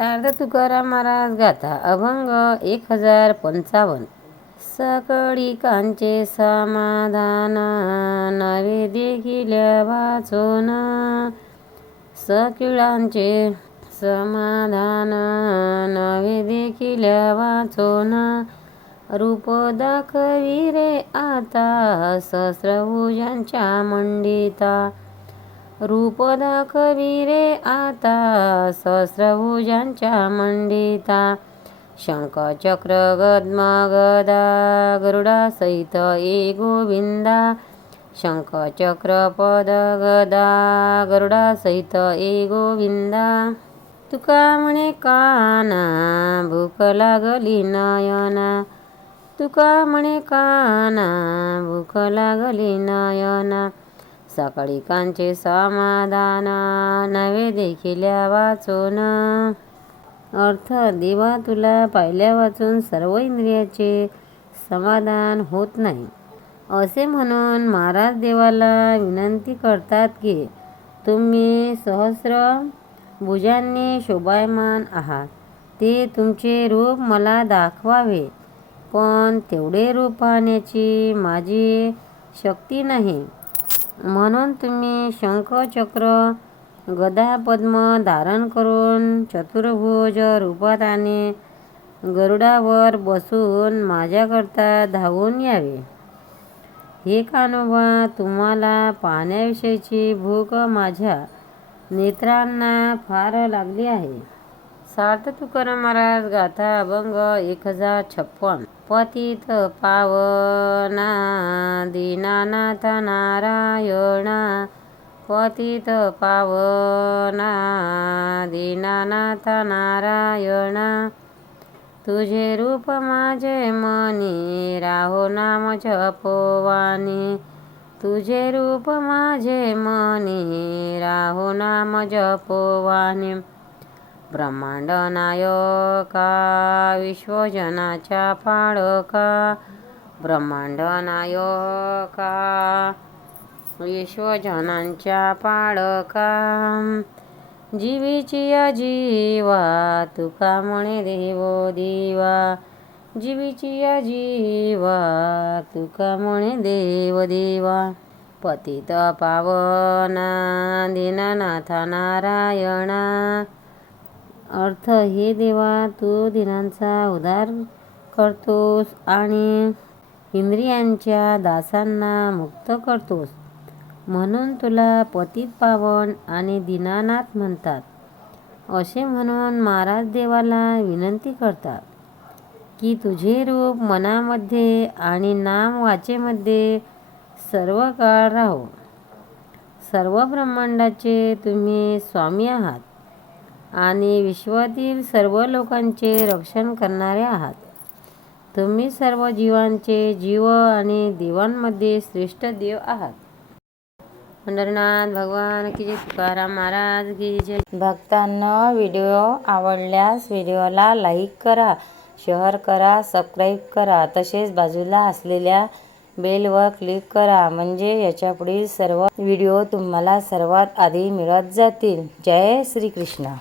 सार्थ तुकाराम महाराज गाथा अभंग 1055. सकळिकांचे समाधान नवे देखिल्या वाचून, सकिळांचे समाधान नवे देखिल्या वाचून, रूप दाखवी रे आता सहस्रभुजांच्या मंडिता, रूप दाखवी रे आता सहस्रभुजांच्या मंडिता, शंख चक्र गद्म गदा गरुडा सहित ए गोविंदा, शंख चक्र पद गदा गरुडा सहित ए गोविंदा, तुका म्हणे काना भूक लागली नयना, तुका म्हणे काना भूक लागली नयना, सकळिकांचे समाधान नवे देखिल्या वाचून. अर्थ: देवा, तुला पाहिल्या वाचून सर्व इंद्रियाचे समाधान होत नाही, असे म्हणून महाराज देवाला विनंती करतात की तुम्ही सहस्र भुजांनी शोभायमान आहात, ते तुमचे रूप मला दाखवावे. पण तेवढे रूप पाहण्याची माझी शक्ती नाही, म्हणून तुम्ही शंख चक्र गदा पद्म धारण करून चतुर्भुज रूपात आणि गरुडावर बसून माझ्याकरता धावून यावे. हे कान्होबा, तुम्हाला पाहण्याविषयीची भूक माझ्या नेत्रांना फार लागली आहे. सार्थ तुकाराम महाराज गाथा अभंग 1056. पतित पावना दीनानाथ नारायणा, पतित पावना दीनानाथ नारायणा, तुझे रूप माझे मनी राहो नाम जपवानी, तुझे रूप माझे मनी राहो नाम जपवानी, ब्रह्मांड नायका विश्वजनाच्या पाळका, ब्रह्मांड नायका विश्वजनांच्या पाळका, जीवीची जीवा तुका म्हणे देव देवा, जीवीची जीवा तुका म्हणे देव देवा, पतित पावना दीनानाथ नारायणा. अर्थ: हे देवा, तू दीनांचा उद्धार करतोस आणि इंद्रियांच्या दासांना मुक्त करतोस, म्हणून तुला पतित पावन आणि दीनानाथ म्हणतात. असे म्हणून महाराज देवाला विनंती करतात की तुझे रूप मनामध्ये आणि नाम वाचेमध्ये सर्व काळ राहो. सर्व ब्रह्मांडाचे तुम्ही स्वामी आहात आणि विश्वातील सर्व लोकांचे रक्षण करणारे आहात. तुम्ही सर्व जीवांचे जीव आणि देवांमध्ये श्रेष्ठ देव आहात. पंढरीनाथ भगवान की जय, तुकाराम महाराज की जय. भक्तांनो, व्हिडिओ आवडल्यास व्हिडिओला लाईक करा, शेअर करा, सबस्क्राईब करा. तसेच बाजूला असलेल्या बेलवर क्लिक करा, म्हणजे याच्यापुढील सर्व व्हिडिओ तुम्हाला सर्वात आधी मिळत जातील. जय श्री कृष्ण.